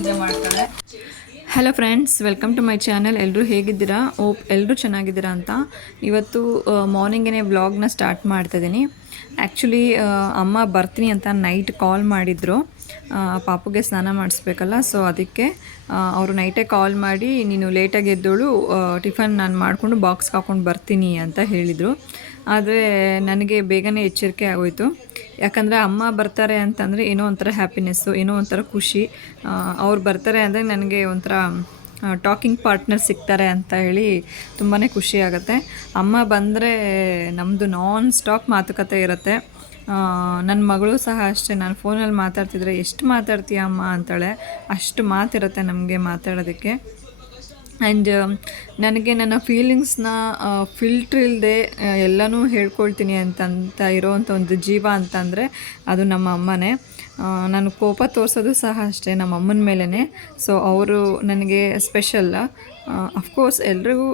ನಿದ್ದೆ ಮಾಡ್ತಾಳೆ. Hello friends, welcome to my channel. ಎಲ್ಲರೂ ಹೇಗಿದ್ದೀರಾ? ಎಲ್ಲರೂ ಚೆನ್ನಾಗಿದ್ದೀರಾ ಅಂತ. ಇವತ್ತು ಮಾರ್ನಿಂಗೇ ವ್ಲಾಗ್ನ ಸ್ಟಾರ್ಟ್ ಮಾಡ್ತಾಯಿದ್ದೀನಿ. ಆ್ಯಕ್ಚುಲಿ ಅಮ್ಮ ಬರ್ತೀನಿ ಅಂತ ನೈಟ್ ಕಾಲ್ ಮಾಡಿದರು. ಪಾಪುಗೆ ಸ್ನಾನ ಮಾಡಿಸ್ಬೇಕಲ್ಲ, ಸೊ ಅದಕ್ಕೆ ಅವರು ನೈಟೇ ಕಾಲ್ ಮಾಡಿ ನೀನು ಲೇಟಾಗಿ ಎದ್ದೋಳು, ಟಿಫನ್ ನಾನು ಮಾಡಿಕೊಂಡು ಬಾಕ್ಸ್ಗೆ ಹಾಕ್ಕೊಂಡು ಬರ್ತೀನಿ ಅಂತ ಹೇಳಿದರು. ಆದರೆ ನನಗೆ ಬೇಗನೆ ಎಚ್ಚರಿಕೆ ಆಗೋಯಿತು. ಯಾಕಂದರೆ ಅಮ್ಮ ಬರ್ತಾರೆ ಅಂತಂದರೆ ಏನೋ ಒಂಥರ ಹ್ಯಾಪಿನೆಸ್ಸು, ಏನೋ ಒಂಥರ ಖುಷಿ. ಅವ್ರು ಬರ್ತಾರೆ ಅಂದರೆ ನನಗೆ ಒಂಥರ ಟಾಕಿಂಗ್ ಪಾರ್ಟ್ನರ್ ಸಿಗ್ತಾರೆ ಅಂತ ಹೇಳಿ ತುಂಬಾ ಖುಷಿ ಆಗುತ್ತೆ. ಅಮ್ಮ ಬಂದರೆ ನಮ್ಮದು ನಾನ್ ಸ್ಟಾಪ್ ಮಾತುಕತೆ ಇರುತ್ತೆ. ನನ್ನ ಮಗಳು ಸಹ ಅಷ್ಟೇ, ನಾನು ಫೋನಲ್ಲಿ ಮಾತಾಡ್ತಿದ್ರೆ ಎಷ್ಟು ಮಾತಾಡ್ತೀಯ ಅಮ್ಮ ಅಂತಾಳೆ. ಅಷ್ಟು ಮಾತಿರುತ್ತೆ ನಮಗೆ ಮಾತಾಡೋದಕ್ಕೆ. ಆ್ಯಂಡ್ ನನಗೆ ನನ್ನ ಫೀಲಿಂಗ್ಸ್ನ ಫಿಲ್ಟ್ರ್ ಇಲ್ಲದೆ ಎಲ್ಲನೂ ಹೇಳ್ಕೊಳ್ತೀನಿ ಅಂತ ಇರೋವಂಥ ಒಂದು ಜೀವ ಅಂತಂದರೆ ಅದು ನಮ್ಮ ಅಮ್ಮನೇ. ನಾನು ಕೋಪ ತೋರಿಸೋದು ಸಹ ಅಷ್ಟೇ ನಮ್ಮ ಅಮ್ಮನ ಮೇಲೇ. ಸೊ ಅವರು ನನಗೆ ಸ್ಪೆಷಲ್ಲ. ಅಫ್ಕೋರ್ಸ್ ಎಲ್ರಿಗೂ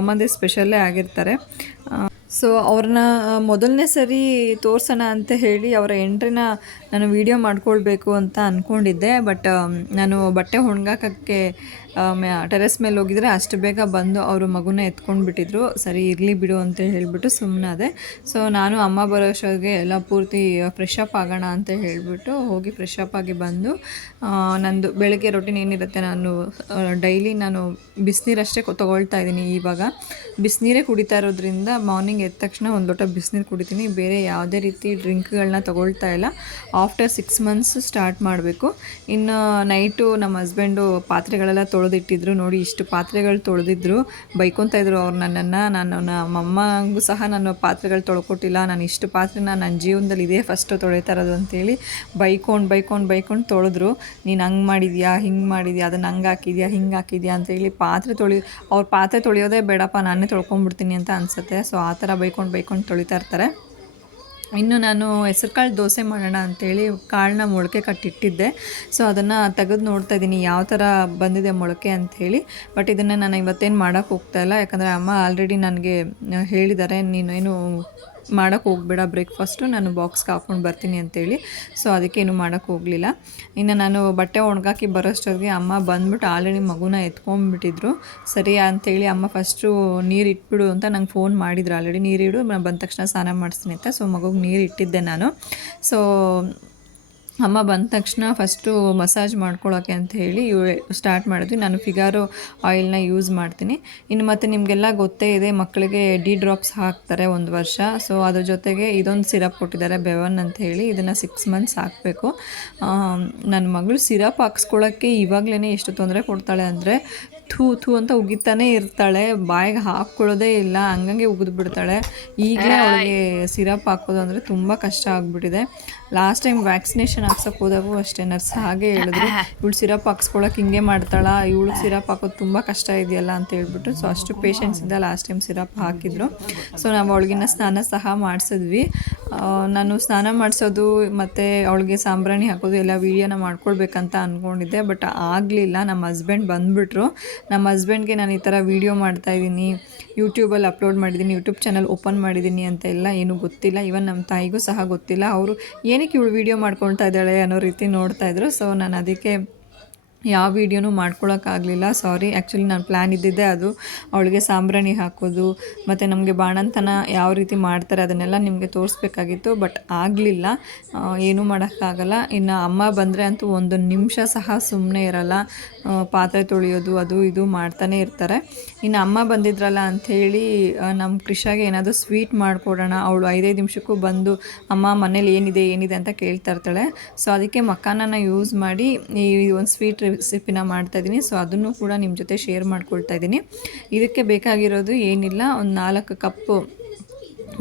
ಅಮ್ಮಂದೇ ಸ್ಪೆಷಲ್ಲೇ ಆಗಿರ್ತಾರೆ. ಸೊ ಅವ್ರನ್ನ ಮೊದಲನೇ ಸರಿ ತೋರಿಸೋಣ ಅಂತ ಹೇಳಿ ಅವರ ಎಂಟ್ರಿನ ನಾನು ವೀಡಿಯೋ ಮಾಡ್ಕೊಳ್ಬೇಕು ಅಂತ ಅಂದ್ಕೊಂಡಿದ್ದೆ. ಬಟ್ ನಾನು ಬಟ್ಟೆ ಒಣಗಾಕೋಕ್ಕೆ ಟೆರೆಸ್ ಮೇಲೆ ಹೋಗಿದ್ರೆ ಅಷ್ಟು ಬೇಗ ಬಂದು ಅವರು ಮಗುನ ಎತ್ಕೊಂಡು ಬಿಟ್ಟಿದ್ರು. ಸರಿ ಇರಲಿ ಬಿಡು ಅಂತ ಹೇಳಿಬಿಟ್ಟು ಸುಮ್ಮನಾದೆ. ಸೊ ನಾನು ಅಮ್ಮ ಬರೋಷ್ಟೊತ್ತಿಗೆ ಎಲ್ಲ ಪೂರ್ತಿ ಫ್ರೆಶ್ ಅಪ್ ಆಗೋಣ ಅಂತ ಹೇಳಿಬಿಟ್ಟು ಹೋಗಿ ಫ್ರೆಶ್ ಅಪ್ ಆಗಿ ಬಂದು ನಂದು ಬೆಳಗ್ಗೆ ರೊಟೀನ್ ಏನಿರುತ್ತೆ, ನಾನು ಡೈಲಿ ನಾನು ಬಿಸಿನೀರಷ್ಟೇ ತೊಗೊಳ್ತಾ ಇದ್ದೀನಿ. ಇವಾಗ ಬಿಸಿನೀರೇ ಕುಡಿತಾ ಇರೋದ್ರಿಂದ ಮಾರ್ನಿಂಗ್ ಎದ್ದ ತಕ್ಷಣ ಒಂದು ಲೋಟ ಬಿಸಿನೀರು ಕುಡಿತೀನಿ. ಬೇರೆ ಯಾವುದೇ ರೀತಿ ಡ್ರಿಂಕ್ಗಳನ್ನ ತೊಗೊಳ್ತಾ ಇಲ್ಲ. ಆಫ್ಟರ್ 6 months ಸ್ಟಾರ್ಟ್ ಮಾಡಬೇಕು. ಇನ್ನು ನೈಟು ನಮ್ಮ ಹಸ್ಬೆಂಡು ಪಾತ್ರೆಗಳೆಲ್ಲ ತೊಳೆದಿಟ್ಟಿದ್ರು. ನೋಡಿ ಇಷ್ಟು ಪಾತ್ರೆಗಳು ತೊಳೆದಿದ್ರು. ಬೈಕೊತಾ ಇದ್ರು ಅವ್ರು ನನ್ನನ್ನು. ನಾನು ನಮ್ಮಮ್ಮಂಗೂ ಸಹ ನಾನು ಪಾತ್ರೆಗಳು ತೊಳ್ಕೊಟ್ಟಿಲ್ಲ, ನಾನು ಇಷ್ಟು ಪಾತ್ರೆನ ನನ್ನ ಜೀವನದಲ್ಲಿ ಇದೇ ಫಸ್ಟು ತೊಳಿತಾ ಇರೋದು ಅಂತೇಳಿ ಬೈಕೊಂಡು ತೊಳೆದ್ರು. ನೀನು ಹಂಗೆ ಮಾಡಿದ್ಯಾ, ಹಿಂಗೆ ಮಾಡಿದ್ಯಾ, ಅದನ್ನು ಹಂಗೆ ಹಾಕಿದ್ಯಾ, ಹಿಂಗೆ ಹಾಕಿದ್ಯಾ ಅಂತೇಳಿ ಅವ್ರು ಪಾತ್ರೆ ತೊಳೆಯೋದೇ ಬೇಡಪ್ಪ, ನಾನೇ ತೊಳ್ಕೊಂಡ್ಬಿಡ್ತೀನಿ ಅಂತ ಅನಿಸುತ್ತೆ. ಸೊ ಆ ಥರ ಬೈಕೊಂಡು ತೊಳಿತಾ ಇರ್ತಾರೆ. ಇನ್ನು ನಾನು ಹೆಸರು ಕಾಳು ದೋಸೆ ಮಾಡೋಣ ಅಂಥೇಳಿ ಕಾಳನ್ನ ಮೊಳಕೆ ಕಟ್ಟಿಟ್ಟಿದ್ದೆ. ಸೊ ಅದನ್ನು ತೆಗೆದು ನೋಡ್ತಾ ಇದ್ದೀನಿ ಯಾವ ಥರ ಬಂದಿದೆ ಮೊಳಕೆ ಅಂಥೇಳಿ. ಬಟ್ ಇದನ್ನು ನಾನು ಇವತ್ತೇನು ಮಾಡೋಕ್ಕೆ ಹೋಗ್ತಾಯಿಲ್ಲ. ಯಾಕಂದರೆ ಅಮ್ಮ ಆಲ್ರೆಡಿ ನನಗೆ ಹೇಳಿದ್ದಾರೆ, ನೀನೇನು ಮಾಡೋಕ್ಕೆ ಹೋಗಬೇಡ, ಬ್ರೇಕ್ಫಾಸ್ಟು ನಾನು ಬಾಕ್ಸ್ಗೆ ಹಾಕ್ಕೊಂಡು ಬರ್ತೀನಿ ಅಂತೇಳಿ. ಸೊ ಅದಕ್ಕೇನು ಮಾಡೋಕ್ಕೆ ಹೋಗಲಿಲ್ಲ. ಇನ್ನು ನಾನು ಬಟ್ಟೆ ಒಣಗಾಕಿ ಬರೋಷ್ಟೊತ್ತಿಗೆ ಅಮ್ಮ ಬಂದ್ಬಿಟ್ಟು ಆಲ್ರೆಡಿ ಮಗುನ ಎತ್ಕೊಂಡ್ಬಿಟ್ಟಿದ್ರು. ಸರಿ ಅಂಥೇಳಿ ಅಮ್ಮ ಫಸ್ಟು ನೀರು ಇಟ್ಬಿಡು ಅಂತ ನಂಗೆ ಫೋನ್ ಮಾಡಿದ್ರು. ಆಲ್ರೆಡಿ ನೀರಿಡು, ನಾನು ಬಂದ ತಕ್ಷಣ ಸ್ನಾನ ಮಾಡಿಸ್ತೀನಿ ಅಂತ. ಸೊ ಮಗುಗೆ ನೀರು ಇಟ್ಟಿದ್ದೆ ನಾನು. ಸೊ ಅಮ್ಮ ಬಂದ ತಕ್ಷಣ ಫಸ್ಟು ಮಸಾಜ್ ಮಾಡ್ಕೊಳ್ಳೋಕ್ಕೆ ಅಂತ ಹೇಳಿ ಸ್ಟಾರ್ಟ್ ಮಾಡಿದ್ವಿ. ನಾನು ಫಿಗಾರೋ ಆಯಿಲ್ನ ಯೂಸ್ ಮಾಡ್ತೀನಿ. ಇನ್ನು ಮತ್ತು ನಿಮಗೆಲ್ಲ ಗೊತ್ತೇ ಇದೆ, ಮಕ್ಕಳಿಗೆ ಡ್ರಾಪ್ಸ್ ಹಾಕ್ತಾರೆ 1 ವರ್ಷ. ಸೊ ಅದ್ರ ಜೊತೆಗೆ ಇದೊಂದು ಸಿರಪ್ ಕೊಟ್ಟಿದ್ದಾರೆ ಬೆವನ್ ಅಂತ ಹೇಳಿ. ಇದನ್ನು 6 months ಹಾಕಬೇಕು. ನನ್ನ ಮಗಳು ಸಿರಪ್ ಹಾಕ್ಸ್ಕೊಳ್ಳೋಕ್ಕೆ ಇವಾಗಲೇ ಎಷ್ಟು ತೊಂದರೆ ಕೊಡ್ತಾಳೆ ಅಂದರೆ, ಥೂ ಅಂತ ಉಗಿತಾನೇ ಇರ್ತಾಳೆ, ಬಾಯಿಗೆ ಹಾಕ್ಕೊಳ್ಳೋದೇ ಇಲ್ಲ, ಹಂಗಂಗೆ ಉಗಿದು ಬಿಡ್ತಾಳೆ. ಈಗಲೇ ಅವಳಿಗೆ ಸಿರಪ್ ಹಾಕೋದು ಅಂದರೆ ತುಂಬ ಕಷ್ಟ ಆಗಿಬಿಟ್ಟಿದೆ. ಲಾಸ್ಟ್ ಟೈಮ್ ವ್ಯಾಕ್ಸಿನೇಷನ್ ಹಾಕ್ಸೋಕೆ ಹೋದಾಗೂ ಅಷ್ಟೇ ನರ್ಸ್ ಹಾಗೆ ಹೇಳಿದ್ರು, ಇವಳು ಸಿರಪ್ ಹಾಕ್ಸ್ಕೊಳಕ್ಕೆ ಹಿಂಗೆ ಮಾಡ್ತಾಳ, ಇವಳು ಸಿರಪ್ ಹಾಕೋದು ತುಂಬ ಕಷ್ಟ ಇದೆಯಲ್ಲ ಅಂತ ಹೇಳ್ಬಿಟ್ಟು. ಸೊ ಅಷ್ಟು ಪೇಷನ್ಸಿಂದ ಲಾಸ್ಟ್ ಟೈಮ್ ಸಿರಪ್ ಹಾಕಿದ್ರು. ಸೊ ನಾವು ಅವಳಿಗಿನ್ನ ಸ್ನಾನ ಸಹ ಮಾಡಿಸಿದ್ವಿ. ನಾನು ಸ್ನಾನ ಮಾಡಿಸೋದು ಮತ್ತು ಅವಳಿಗೆ ಸಾಂಬ್ರಾಣಿ ಹಾಕೋದು ಎಲ್ಲ ವೀಡಿಯೋನ ಮಾಡ್ಕೊಳ್ಬೇಕಂತ ಅಂದ್ಕೊಂಡಿದ್ದೆ. ಬಟ್ ಆಗಲಿಲ್ಲ. ನಮ್ಮ ಹಸ್ಬೆಂಡ್ ಬಂದುಬಿಟ್ರು. ನಮ್ಮ ಹಸ್ಬೆಂಡ್ಗೆ ನಾನು ಈ ಥರ ವೀಡಿಯೋ ಮಾಡ್ತಾಯಿದ್ದೀನಿ, ಯೂಟ್ಯೂಬಲ್ಲಿ ಅಪ್ಲೋಡ್ ಮಾಡಿದ್ದೀನಿ, ಯೂಟ್ಯೂಬ್ ಚಾನಲ್ ಓಪನ್ ಮಾಡಿದ್ದೀನಿ ಅಂತ ಎಲ್ಲ ಏನೂ ಗೊತ್ತಿಲ್ಲ. ಈವನ್ ನಮ್ಮ ತಾಯಿಗೂ ಸಹ ಗೊತ್ತಿಲ್ಲ. ಅವರು ಏನಕ್ಕೆ ಇವಳು ವೀಡಿಯೋ ಮಾಡ್ಕೊಳ್ತಾ ಇದ್ದಾಳೆ ಅನ್ನೋ ರೀತಿ ನೋಡ್ತಾಯಿದ್ರು. ಸೊ ನಾನು ಅದಕ್ಕೆ ಯಾವ ವೀಡಿಯೋನೂ ಮಾಡ್ಕೊಳಕ್ಕಾಗಲಿಲ್ಲ, ಸಾರಿ. ಆ್ಯಕ್ಚುಲಿ ನಾನು ಪ್ಲ್ಯಾನ್ ಇದ್ದಿದ್ದೆ ಅದು, ಅವಳಿಗೆ ಸಾಂಬ್ರಾಣಿ ಹಾಕೋದು ಮತ್ತು ನಮಗೆ ಬಾಣಂತನ ಯಾವ ರೀತಿ ಮಾಡ್ತಾರೆ ಅದನ್ನೆಲ್ಲ ನಿಮಗೆ ತೋರಿಸ್ಬೇಕಾಗಿತ್ತು. ಬಟ್ ಆಗಲಿಲ್ಲ, ಏನೂ ಮಾಡೋಕ್ಕಾಗಲ್ಲ. ಇನ್ನು ಅಮ್ಮ ಬಂದರೆ ಅಂತೂ 1 ನಿಮಿಷ ಸಹ ಸುಮ್ಮನೆ ಇರಲ್ಲ. ಪಾತ್ರೆ ತೊಳೆಯೋದು ಅದು ಇದು ಮಾಡ್ತಾನೆ ಇರ್ತಾರೆ. ಇನ್ನು ಅಮ್ಮ ಬಂದಿದ್ರಲ್ಲ ಅಂಥೇಳಿ ನಮ್ಮ ಕ್ರಿಷಾಗೆ ಏನಾದರೂ ಸ್ವೀಟ್ ಮಾಡಿಕೊಡೋಣ. ಅವಳು 5 ನಿಮಿಷಕ್ಕೂ ಬಂದು ಅಮ್ಮ ಮನೇಲಿ ಏನಿದೆ ಅಂತ ಕೇಳ್ತಾ ಇರ್ತಾಳೆ. ಸೊ ಅದಕ್ಕೆ ಮಖಾನನ ಯೂಸ್ ಮಾಡಿ ಈ ಒಂದು ಸ್ವೀಟ್ ರೆಸಿಪಿನ ಮಾಡ್ತಾಯಿದ್ದೀನಿ. ಸೊ ಅದನ್ನು ಕೂಡ ನಿಮ್ಮ ಜೊತೆ ಶೇರ್ ಮಾಡ್ಕೊಳ್ತಾ ಇದ್ದೀನಿ. ಇದಕ್ಕೆ ಬೇಕಾಗಿರೋದು ಏನಿಲ್ಲ, ಒಂದು 4 ಕಪ್ಪು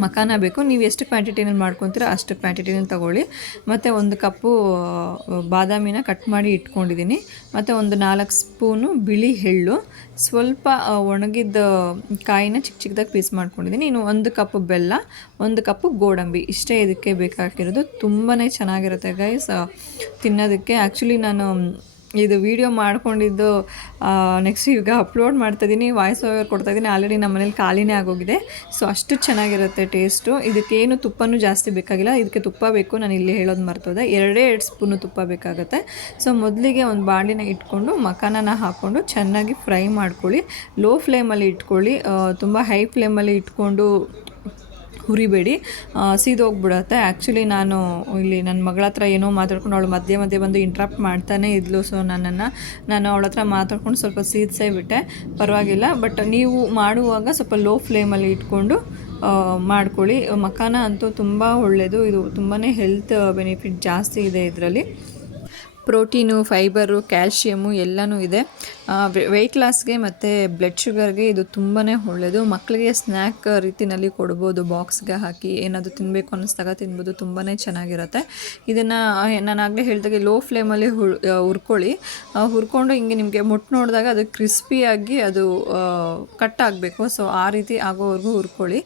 ಮಖಾನ ಬೇಕು. ನೀವು ಎಷ್ಟು ಕ್ವಾಂಟಿಟಿನಲ್ಲಿ ಮಾಡ್ಕೊತೀರೋ ಅಷ್ಟು ಕ್ವಾಂಟಿಟಿನಲ್ಲಿ ತೊಗೊಳ್ಳಿ. ಮತ್ತು 1 ಕಪ್ಪು ಬಾದಾಮಿನ ಕಟ್ ಮಾಡಿ ಇಟ್ಕೊಂಡಿದ್ದೀನಿ. ಮತ್ತು ಒಂದು 4 ಸ್ಪೂನು ಬಿಳಿ ಎಳ್ಳು, ಸ್ವಲ್ಪ ಒಣಗಿದ ಕಾಯಿನ ಚಿಕ್ಕದಾಗಿ ಪೀಸ್ ಮಾಡ್ಕೊಂಡಿದ್ದೀನಿ. ಇನ್ನು 1 ಕಪ್ ಬೆಲ್ಲ, 1 ಕಪ್ ಗೋಡಂಬಿ, ಇಷ್ಟೇ ಇದಕ್ಕೆ ಬೇಕಾಗಿರೋದು. ತುಂಬಾ ಚೆನ್ನಾಗಿರುತ್ತೆ ಗೈಸ್ ತಿನ್ನೋದಕ್ಕೆ. ಆ್ಯಕ್ಚುಲಿ ನಾನು ಇದು ವಿಡಿಯೋ ಮಾಡ್ಕೊಂಡಿದ್ದು ನೆಕ್ಸ್ಟ್ ಈಗ ಅಪ್ಲೋಡ್ ಮಾಡ್ತಾಯಿದ್ದೀನಿ, ವಾಯ್ಸ್ ಓವರ್ ಕೊಡ್ತಾಯಿದ್ದೀನಿ. ಆಲ್ರೆಡಿ ನಮ್ಮ ಮನೇಲಿ ಖಾಲಿನೇ ಆಗೋಗಿದೆ. ಸೊ ಅಷ್ಟು ಚೆನ್ನಾಗಿರುತ್ತೆ ಟೇಸ್ಟು. ಇದಕ್ಕೇನು ತುಪ್ಪನೂ ಜಾಸ್ತಿ ಬೇಕಾಗಿಲ್ಲ. ಇದಕ್ಕೆ ತುಪ್ಪ ಬೇಕು, ನಾನು ಇಲ್ಲಿ ಹೇಳೋದು ಮರ್ತೋದೆ. 2 ಸ್ಪೂನು ತುಪ್ಪ ಬೇಕಾಗುತ್ತೆ. ಸೊ ಮೊದಲಿಗೆ ಒಂದು ಬಾಣಲಿನ ಇಟ್ಕೊಂಡು ಮಖಾನನ ಹಾಕ್ಕೊಂಡು ಚೆನ್ನಾಗಿ ಫ್ರೈ ಮಾಡ್ಕೊಳ್ಳಿ. ಲೋ ಫ್ಲೇಮಲ್ಲಿ ಇಟ್ಕೊಳ್ಳಿ, ತುಂಬ ಹೈ ಫ್ಲೇಮಲ್ಲಿ ಇಟ್ಕೊಂಡು ಹುರಿಬೇಡಿ, ಸೀದೋಗ್ಬಿಡುತ್ತೆ. ಆ್ಯಕ್ಚುಲಿ ನಾನು ಇಲ್ಲಿ ನನ್ನ ಮಗಳ ಹತ್ರ ಏನೋ ಮಾತಾಡ್ಕೊಂಡು ಅವಳು ಮಧ್ಯೆ ಮಧ್ಯೆ ಬಂದು ಇಂಟ್ರಪ್ಟ್ ಮಾಡ್ತಾನೇ ಇದ್ಲು. ಸೊ ನಾನು ಅವಳ ಹತ್ರ ಮಾತಾಡ್ಕೊಂಡು ಸ್ವಲ್ಪ ಸೀದ್ಸೇ ಬಿಟ್ಟೆ, ಪರವಾಗಿಲ್ಲ. ಬಟ್ ನೀವು ಮಾಡುವಾಗ ಸ್ವಲ್ಪ ಲೋ ಫ್ಲೇಮಲ್ಲಿ ಇಟ್ಕೊಂಡು ಮಾಡ್ಕೊಳ್ಳಿ. ಮಖಾನ ಅಂತೂ ತುಂಬ ಒಳ್ಳೆಯದು. ಇದು ತುಂಬಾ ಹೆಲ್ತ್ ಬೆನಿಫಿಟ್ ಜಾಸ್ತಿ ಇದೆ ಇದರಲ್ಲಿ. ಪ್ರೋಟೀನು, ಫೈಬರು, ಕ್ಯಾಲ್ಶಿಯಮು ಎಲ್ಲನೂ ಇದೆ. ವೆಯ್ಟ್ ಲಾಸ್ಗೆ ಮತ್ತು ಬ್ಲಡ್ ಶುಗರ್ಗೆ ಇದು ತುಂಬಾ ಒಳ್ಳೆಯದು. ಮಕ್ಕಳಿಗೆ ಸ್ನ್ಯಾಕ್ ರೀತಿಯಲ್ಲಿ ಕೊಡ್ಬೋದು, ಬಾಕ್ಸ್ಗೆ ಹಾಕಿ ಏನಾದರೂ ತಿನ್ನಬೇಕು ಅನ್ನಿಸ್ದಾಗ ತಿನ್ಬೋದು. ತುಂಬಾ ಚೆನ್ನಾಗಿರುತ್ತೆ. ಇದನ್ನು ನಾನು ಆಗಲೇ ಹೇಳಿದಾಗೆ ಲೋ ಫ್ಲೇಮಲ್ಲಿ ಹುರ್ಕೊಳ್ಳಿ. ಹುರ್ಕೊಂಡು ಹಿಂಗೆ ನಿಮಗೆ ಮುಟ್ಟು ನೋಡಿದಾಗ ಅದು ಕ್ರಿಸ್ಪಿಯಾಗಿ ಅದು ಕಟ್ ಆಗಬೇಕು. ಸೊ ಆ ರೀತಿ ಆಗೋವರೆಗೂ ಹುರ್ಕೊಳ್ಳಿ.